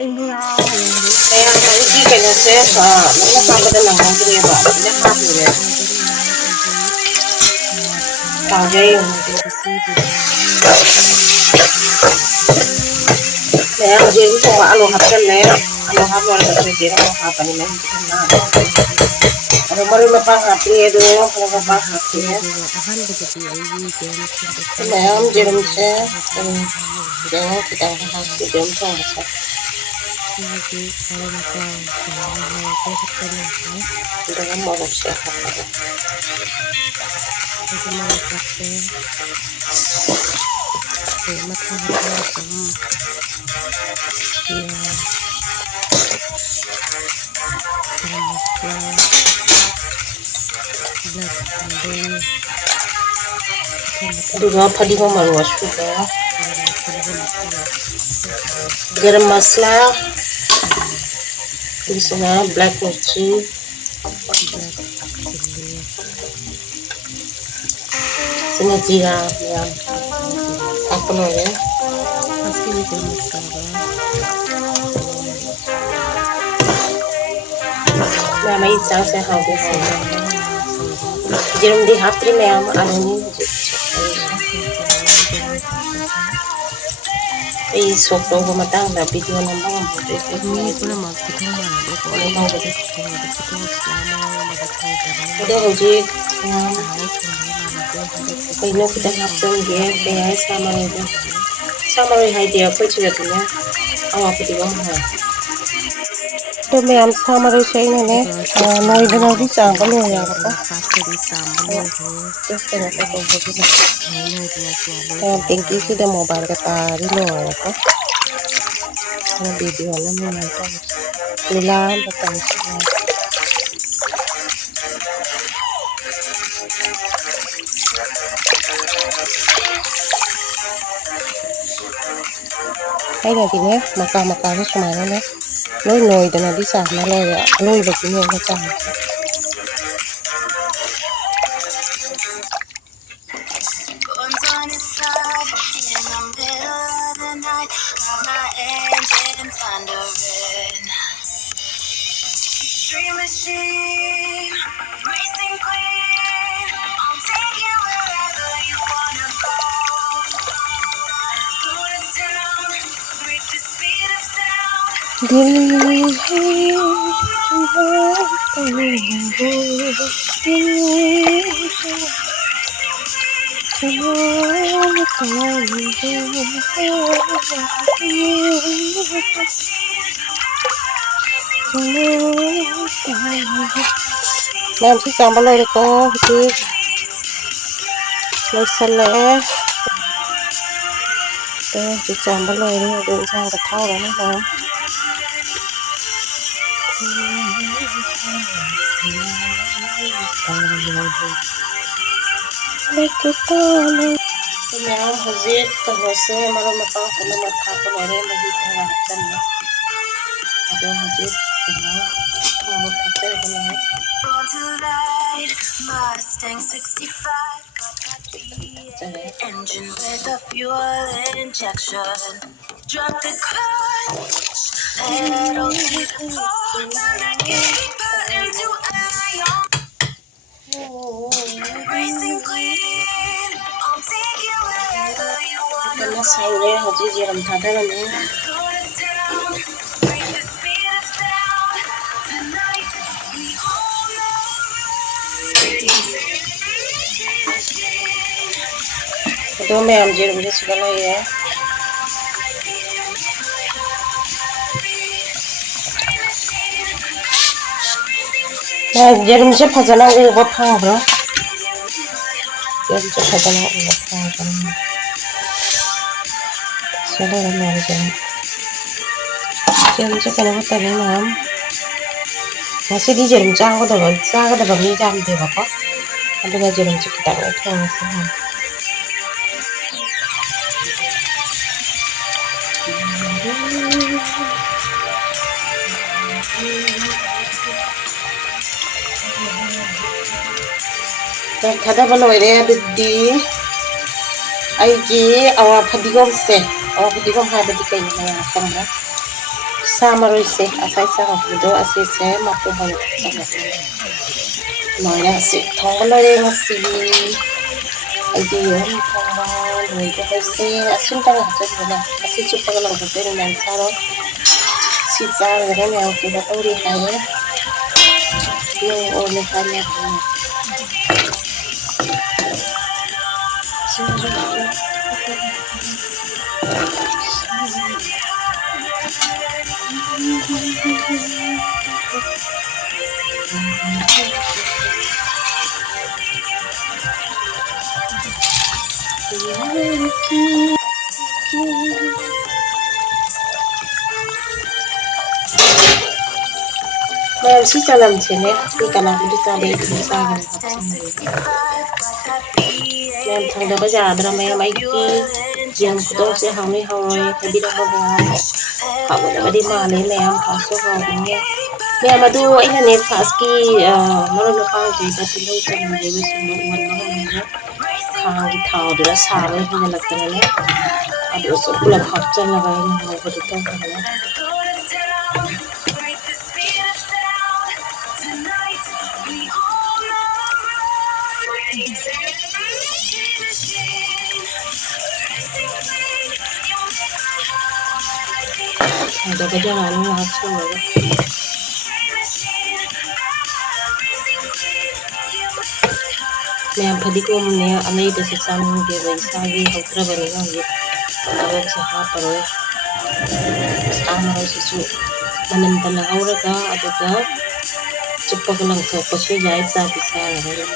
Hꯧꯖꯤꯛꯀꯤ ꯀꯩꯅꯣꯁꯦ ꯂꯣꯏꯅ ꯍꯥꯞꯄꯗ ꯅꯪꯍꯧꯗ꯭ꯔꯦꯕ ꯂꯣꯏꯅ ꯍꯥꯞꯄꯨꯔꯦ ꯇꯥꯎꯖꯩ ꯃꯌꯥꯝ ꯖꯦꯔꯨ ꯊꯣꯡꯕ ꯑꯂꯨ ꯍꯥꯞꯆꯜꯂꯦ ꯑꯂꯨ ꯍꯥꯞꯂꯣꯏꯔꯒ ꯖꯦꯔꯨ ꯑꯃꯨꯛ ꯍꯥꯞꯄꯅꯤ ꯑꯗꯣ ꯃꯔꯣꯏ ꯃꯄꯥꯡ ꯍꯥꯞꯄꯦ ꯑꯗꯣ ꯃꯔꯣꯏ ꯃꯄꯥꯡ ꯍꯥꯞꯄꯦ ꯃꯌꯥꯝ ꯖꯦꯔꯨꯝꯁꯦ ꯌꯦꯡꯉꯣ ꯈꯤꯇꯪ ꯍꯥꯞꯄꯦ ꯖꯦꯔꯨꯝ ꯊꯣꯡꯕꯁꯦ ꯑꯗꯨꯒ ꯃꯣꯔꯣꯛꯁꯦ ꯍꯥꯞꯄꯒ ꯑꯗꯨꯒ ꯐꯗꯤꯒꯣꯝ ꯃꯔꯨ ꯑꯁꯨꯕ गरम मसाला इसमें ब्लैक मिर्ची इसमें जीरा हाकलोगे मैं इस से हाउदे से जेरुम दी हाप्री में हम आलू ꯑꯩ ꯁꯣꯛ ꯇꯧꯕ ꯃꯇꯥꯡꯗ ꯚꯤꯗꯤꯑꯣ ꯅꯝꯕ ꯉꯝꯍꯧꯗ꯭ꯔꯦ ꯑꯗꯣ ꯍꯧꯖꯤꯛ ꯀꯩꯅꯣ ꯈꯤꯇꯪ ꯍꯥꯞꯆꯤꯟꯒꯦ ꯀꯩ ꯍꯥꯏ ꯁꯥ ꯃꯔꯣꯏꯗꯣ ꯁꯥ ꯃꯔꯣꯏ ꯍꯥꯏꯗꯤ ꯑꯩꯈꯣꯏ ꯁꯤꯗꯗꯤꯅꯦ ꯑꯋꯥꯐꯗꯤꯒꯣꯝ ꯍꯥꯏ ꯑꯗꯣ ꯃꯌꯥꯝ ꯁꯥ ꯃꯔꯣꯏꯁꯦ ꯑꯩꯅꯅꯦ ꯅꯣꯏꯗꯅꯗꯤ ꯆꯥꯝꯕ ꯂꯣꯏꯔꯦꯕꯀꯣ ꯀꯩꯅꯣ ꯇꯧꯕꯒꯤꯅꯦ ꯇꯦꯡꯀꯤꯁꯤꯗ ꯃꯣꯕꯥꯏꯜꯒ ꯇꯥꯔꯤ ꯂꯣꯏꯔꯦꯀꯣ ꯚꯤꯗꯤꯑꯣ ꯅꯝꯃꯤꯉꯩ ꯇꯧꯕꯁꯦ ꯂꯤꯂꯥ ꯑꯃ ꯇꯧꯁꯤꯅꯦ ꯑꯩꯅꯗꯤꯅꯦ ꯃꯀꯥ ꯃꯀꯥꯁꯦ ꯁꯨꯃꯥꯏꯅꯅꯦ ꯂꯣꯏ ꯅꯣꯏꯗꯅꯗꯤ ꯆꯥꯝꯃ ꯂꯣꯏꯔꯦ ꯑꯂꯣꯏꯕꯒꯤꯅꯦ ꯑꯩꯅ ꯆꯥꯝꯃꯤꯁꯦ दिल है मैं भी चावल और को ठीक लोसल्ले तो भी चावल और दो इंसान का था वाला ना मैम हज़ीर कबसे मरो मता कोने मथा को लरे मही था चलना अदो हज़ीर ना हम थके बने हैं Mustang 65 engine with a fuel injection drop the clutch pedal to the floor turn that keeper into ion racing clean I'll take you wherever you wanna go साइले हजी जेरम थादा रमे breathe the speed of sound tonight we all know तो मैं हम जेरम से सुबह ये जेरम से फजना वो फांगरो जेरम से फजना वो फांगरो चलो हमारे जेरम से क्या होता है ना हम वैसे दी जेरम चांगो तो बनी जाम दे बापा अभी मैं जेरम से किताब में थोड़ा सा खदा बनोरे अभी ꯑꯩꯒꯤ ꯑꯋꯥ ꯐꯗꯤꯒꯣꯝꯁꯦ ꯑꯋꯥ ꯐꯗꯤꯒꯣꯝ ꯍꯥꯏꯕꯗꯤ ꯀꯩꯅꯣ ꯃꯌꯥꯝ ꯈꯪꯕ꯭ꯔꯥ ꯁꯥ ꯃꯔꯣꯏꯁꯦ ꯉꯁꯥꯏ ꯆꯪꯉꯛꯄꯗꯣ ꯑꯁꯤꯁꯦ ꯃꯄꯨꯡ ꯆꯪꯉꯛꯄꯅꯤ ꯑꯗꯨꯃꯥꯏꯅ ꯑꯁꯤ ꯊꯣꯡꯕ ꯂꯣꯏꯔꯦ ꯉꯁꯤꯒꯤ ꯑꯩꯒꯤ ꯌꯦꯔꯨꯝ ꯊꯣꯡꯕ ꯂꯣꯏꯗꯕꯁꯦ ꯑꯁꯤꯝꯇꯪ ꯍꯥꯞꯆꯤꯟꯕꯅꯦ ꯑꯁꯤ ꯆꯨꯞꯄꯒ ꯂꯧꯊꯣꯛꯇꯣꯏꯅꯤ ꯃꯌꯥꯝ ꯆꯥꯔꯣꯏ ꯁꯤ ꯆꯥꯔꯒꯅ ꯃꯌꯥꯝ ꯀꯩꯅꯣ ꯇꯧꯔꯤ ꯍꯥꯏꯌꯦ ꯌꯨꯡ ꯑꯣꯜꯂꯦ ꯍꯥꯏꯅ ꯃꯌꯥꯝ ꯁꯤ ꯆꯅꯝꯁꯦꯅꯦ ꯃꯤ ꯀꯅꯥꯕꯨꯗꯤ ꯆꯥꯗꯦ ꯑꯩꯗꯤ ꯆꯥꯒꯅꯤ ꯃꯌꯥꯝ ꯊꯥꯡꯗꯕ ꯌꯥꯗ꯭ꯔꯥ ꯃꯌꯥꯝ ꯑꯩꯒꯤ ꯌꯦꯔꯨꯝ ꯈꯨꯇꯣꯡꯁꯦ ꯍꯥꯎꯅꯤ ꯍꯥꯎꯔꯣꯏ ꯍꯥꯏꯕꯤꯔꯝꯕ ꯃꯌꯥꯝ ꯍꯥꯎꯒꯗꯕꯗꯤ ꯃꯥꯜꯂꯦ ꯃꯌꯥꯝ ꯍꯥꯎꯁꯨ ꯍꯥꯎꯕꯅꯦ ꯃꯌꯥꯝ ꯑꯗꯨ ꯑꯩꯅꯅꯦ ꯐꯥꯔꯁꯀꯤ ꯃꯔꯣꯏ ꯃꯄꯥꯡꯈꯩꯗ ꯇꯤꯜꯍꯧ ꯆꯅꯝ ꯂꯩꯕꯁꯤꯡꯗꯣ ꯎꯍꯟꯕ ꯉꯝꯗ꯭ꯔꯦ ꯈꯥꯡꯒꯤ ꯊꯥꯎꯗꯨꯗ ꯁꯥꯕ ꯍꯦꯟꯖꯜꯂꯛꯇꯅꯅꯦ ꯑꯗꯨꯁꯨ ꯄꯨꯂꯞ ꯍꯥꯞꯆꯜꯂꯒ ꯑꯩꯅ ꯉꯧꯕꯗꯤ ꯇꯧꯈ꯭ꯔꯕꯅꯦ ꯊꯥꯡꯗꯕ ꯖꯒꯥꯅꯤ ꯉꯥꯏꯍꯥꯛ ꯁꯧꯔꯒ ꯃꯌꯥꯝ ꯐꯗꯤꯒꯣꯝꯅꯦ ꯑꯂꯩꯕꯁꯦ ꯆꯥꯅꯤꯡꯗꯦꯕ ꯏꯁꯥꯒꯤ ꯍꯧꯗ꯭ꯔꯕꯅꯤꯅ ꯍꯧꯖꯤꯛ ꯃꯔꯣꯛꯁꯦ ꯍꯥꯞꯄꯔꯣꯏ ꯁꯥ ꯃꯔꯣꯏꯁꯤꯁꯨ ꯃꯅꯝ ꯇꯅꯍꯧꯔꯒ ꯑꯗꯨꯒ ꯆꯨꯞꯄꯒ ꯂꯪꯊꯣꯛꯄꯁꯨ ꯌꯥꯏ ꯆꯥꯗꯤ ꯆꯥꯔꯔꯣꯏ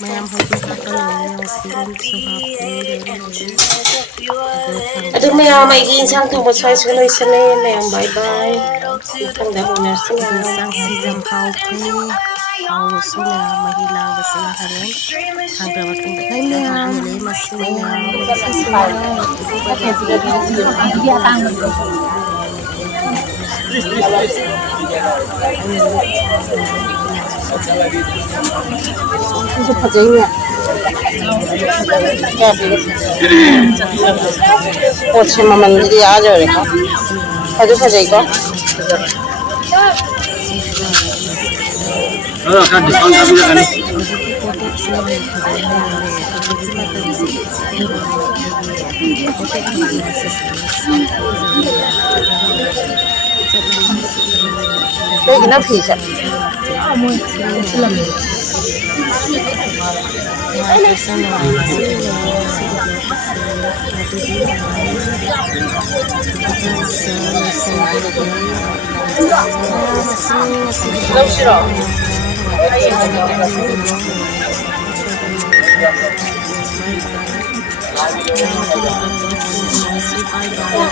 ꯃꯌꯥꯝ ꯍꯧꯖꯤꯛ ꯍꯥꯞꯄ ꯂꯣꯏꯔꯦ ꯐꯤꯔꯣꯝꯁꯨ ꯍꯥꯞꯄꯦ ꯂꯣꯏꯅ ꯂꯣꯏꯔꯦ ꯑꯗꯨ ꯃꯌꯥꯝ ꯑꯩꯒꯤ ꯏꯟꯁꯥꯡ ꯊꯣꯡꯕ ꯁ꯭ꯋꯥꯏꯁꯤꯒ ꯂꯣꯏꯁꯜꯂꯦ ꯃꯌꯥꯝ ꯕꯥꯏ ꯕꯥꯏ ꯃꯊꯪꯗ ꯎꯅꯔꯁꯤ ꯑꯗꯣ ꯃꯌꯥꯝ ꯆꯥꯛꯁꯤ ꯌꯥꯝ ꯍꯥꯎꯈ꯭ꯔꯦ ꯍꯥꯎꯔꯁꯨ ꯃꯌꯥꯝ ꯃꯍꯤ ꯂꯥꯡꯕꯁꯤꯅ ꯍꯣꯔꯦꯟ ꯊꯥꯡꯈ꯭ꯔ ꯃꯇꯨꯡꯗ ꯈꯤꯇꯪ ꯍꯧꯍꯜꯂꯦ ꯃꯁꯤ ꯃꯌꯥꯝ ꯃꯍꯤꯁꯤꯅ ꯆꯨꯞꯄꯒ ꯑꯩꯅ ꯂꯨꯞ ꯊꯥꯡꯈ꯭ꯔꯕ ꯃꯍꯤ ꯃꯌꯥꯝꯁꯤꯗ ꯁꯤꯁꯨ ꯐꯖꯩꯅꯦ ꯀꯌꯥ ꯄꯤꯒꯦ ꯃꯅꯥꯁꯤ ꯌꯥꯝ ꯍꯥꯎꯋꯦ ꯄꯣꯠꯁꯦ ꯃꯃꯜꯗꯤ ꯑꯥ ꯌꯧꯔꯦꯀꯣ ꯐꯖꯨ ꯐꯖꯩꯀꯣ ꯁꯤꯁꯤꯅ ꯍꯧꯖꯤꯛ ꯍꯧꯖꯤꯛꯀꯤ ꯀꯣꯇꯦꯛꯁꯦ ꯍꯧꯖꯤꯛ ꯐꯖꯅ ꯌꯣꯜꯂꯦ ꯍꯧꯖꯤꯛꯀꯤ ꯃꯇꯝꯁꯦ ꯁꯤꯗꯅꯦ ꯑꯩꯈꯣꯏꯒꯤ ꯀꯣꯇꯦꯛ ꯍꯥꯏꯕ ꯑꯁꯤꯁꯦ ꯁꯤꯠꯄ ꯐꯖꯅ ꯌꯥꯝꯅ ꯆꯠꯅꯔꯤꯕ ꯁꯤꯠꯅꯔꯤꯕ ꯑꯗꯨꯗꯨꯅ ꯀꯩꯒꯤꯅꯣ ꯍꯧꯖꯤꯛ ꯐꯤꯁꯦ ꯃꯌꯥꯝꯁꯦ ꯂꯥꯛꯇꯦ ꯁꯤꯅꯤ ꯅꯨꯡꯉꯥꯏꯇꯦ ꯉꯁꯤꯒꯤꯗꯤ ꯅꯨꯡꯉꯥꯏꯇ꯭ꯔꯁꯨ ꯅꯨꯡꯉꯥꯏ ꯉꯁꯤꯒꯤ ꯃꯌꯥꯝ ꯉꯁꯤꯒꯤ ꯕ꯭ꯂꯣꯛꯁꯦ ꯑꯗꯨꯗꯤ ꯅꯨꯡꯉꯥꯏ ꯑꯗꯨꯒ ꯂꯣꯏꯁꯤꯟꯖꯔꯒꯦ ꯌꯥꯝꯅ ꯅꯨꯡꯉꯥꯏꯖꯔꯦ ꯃꯌꯥꯝ ꯑꯁꯤꯅꯤ ꯉꯁꯤꯒꯤ ꯕ꯭ꯂꯣꯛꯁꯦ ꯂꯧꯁꯤꯔꯣ ꯃꯌꯥꯝꯅ ꯅꯨꯡꯉꯥꯏ ꯐꯖꯅ ꯇꯥꯕꯤꯕꯤꯔꯣ ꯃꯌꯥꯝꯅ ꯁꯞꯄꯣꯔꯠ ꯇꯧꯕꯤꯔꯣ ꯕꯥꯏ ꯕꯥꯏ ꯊꯦꯡꯀ꯭ꯌꯨ ꯂꯕꯤꯡ ꯋꯥꯆꯤꯡ ꯕꯤ ꯕꯥꯏ ꯕꯥꯏ